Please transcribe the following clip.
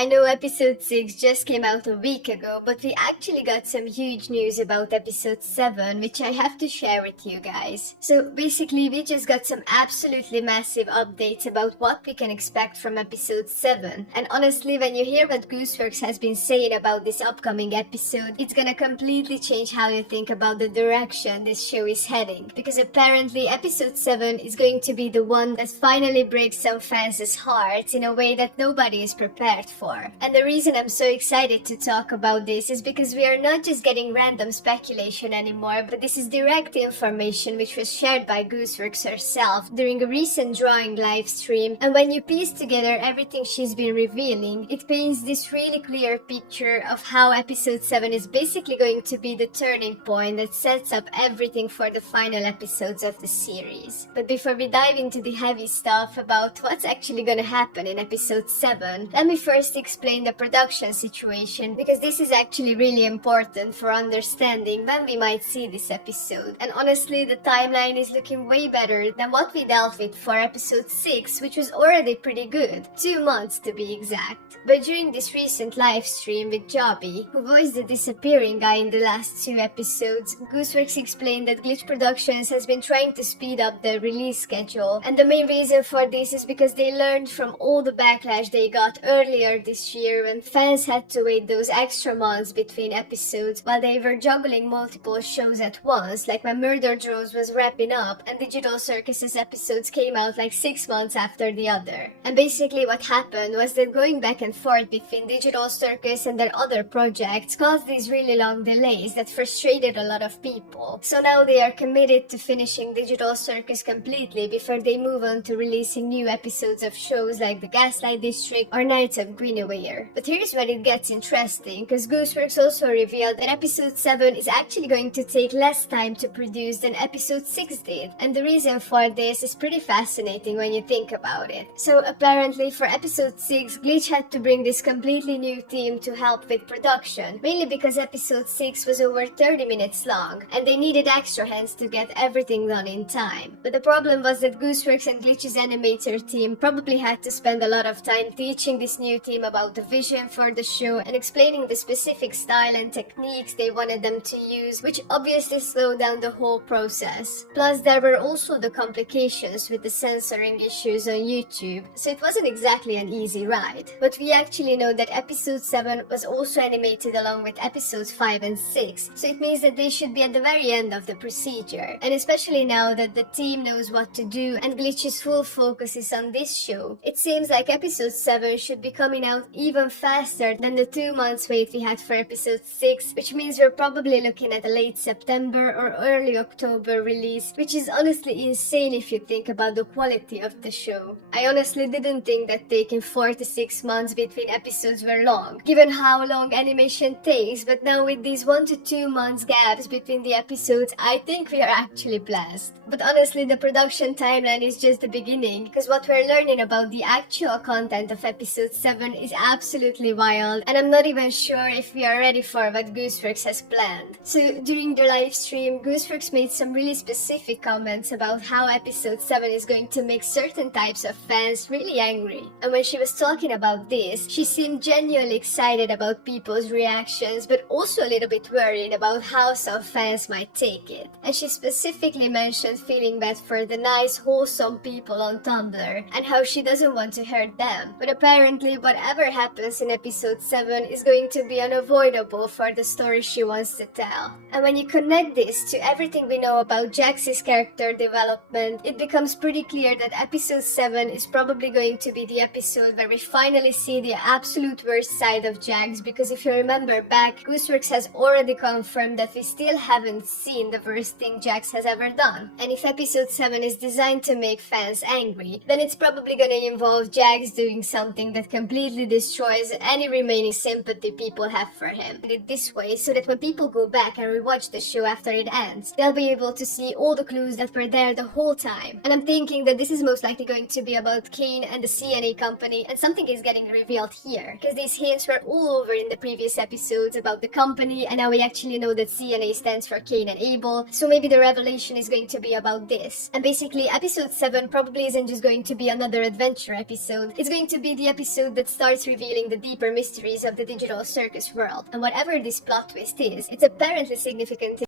I know episode 6 just came out a week ago, but we actually got some huge news about episode 7, which I have to share with you guys. So basically, we just got some absolutely massive updates about what we can expect from episode 7. And honestly, when you hear what Gooseworx has been saying about this upcoming episode, it's gonna completely change how you think about the direction this show is heading. Because apparently, episode 7 is going to be the one that finally breaks some fans' hearts in a way that nobody is prepared for. And the reason I'm so excited to talk about this is because we are not just getting random speculation anymore, but this is direct information which was shared by Gooseworx herself during a recent drawing live stream. And when you piece together everything she's been revealing, it paints this really clear picture of how episode 7 is basically going to be the turning point that sets up everything for the final episodes of the series. But before we dive into the heavy stuff about what's actually gonna happen in episode 7, let me first explain the production situation, because this is actually really important for understanding when we might see this episode. And honestly, the timeline is looking way better than what we dealt with for episode 6, which was already pretty good. 2 months to be exact. But during this recent live stream with Jobby, who voiced the disappearing guy in the last 2 episodes, Gooseworx explained that Glitch Productions has been trying to speed up the release schedule, and the main reason for this is because they learned from all the backlash they got earlier this year when fans had to wait those extra months between episodes while they were juggling multiple shows at once, like when Murder Drones was wrapping up and Digital Circus's episodes came out like 6 months after the other. And basically what happened was that going back and forth between Digital Circus and their other projects caused these really long delays that frustrated a lot of people. So now they are committed to finishing Digital Circus completely before they move on to releasing new episodes of shows like The Gaslight District or Knights of Guinevere. But here's where it gets interesting, because Gooseworx also revealed that episode 7 is actually going to take less time to produce than episode 6 did. And the reason for this is pretty fascinating when you think about it. So apparently for episode 6, Glitch had to bring this completely new team to help with production, mainly because episode 6 was over 30 minutes long, and they needed extra hands to get everything done in time. But the problem was that Gooseworx and Glitch's animator team probably had to spend a lot of time teaching this new team about the vision for the show and explaining the specific style and techniques they wanted them to use, which obviously slowed down the whole process. Plus, there were also the complications with the censoring issues on YouTube, so it wasn't exactly an easy ride. But we actually know that episode 7 was also animated along with episodes 5 and 6, so it means that they should be at the very end of the procedure. And especially now that the team knows what to do and Glitch's full focus is on this show, it seems like episode 7 should be coming out even faster than the 2 months wait we had for episode 6, which means we're probably looking at a late September or early October release, which is honestly insane if you think about the quality of the show. I honestly didn't think that taking 4 to 6 months between episodes were long, given how long animation takes, but now with these 1 to 2 months gaps between the episodes, I think we are actually blessed. But honestly, the production timeline is just the beginning, because what we're learning about the actual content of episode 7 is absolutely wild, and I'm not even sure if we are ready for what Gooseworx has planned. So during the live stream, Gooseworx made some really specific comments about how episode 7 is going to make certain types of fans really angry. And when she was talking about this, she seemed genuinely excited about people's reactions, but also a little bit worried about how some fans might take it. And she specifically mentioned feeling bad for the nice, wholesome people on Tumblr, and how she doesn't want to hurt them. But apparently, whatever happens in episode 7 is going to be unavoidable for the story she wants to tell. And when you connect this to everything we know about Jax's character development, it becomes pretty clear that episode 7 is probably going to be the episode where we finally see the absolute worst side of Jax, because if you remember back, Gooseworx has already confirmed that we still haven't seen the worst thing Jax has ever done. And if episode 7 is designed to make fans angry, then it's probably gonna involve Jax doing something that completely destroys any remaining sympathy people have for him. And it this way so that when people go back and rewatch the show after it ends, they'll be able to see all the clues that were there the whole time. And I'm thinking that this is most likely going to be about Caine and the CNA company, and something is getting revealed here, because these hints were all over in the previous episodes about the company, and now we actually know that CNA stands for Caine and Abel, so maybe the revelation is going to be about this. And basically, episode 7 probably isn't just going to be another adventure episode, it's going to be the episode that starts starts revealing the deeper mysteries of the digital circus world. And whatever this plot twist is, it's apparently significant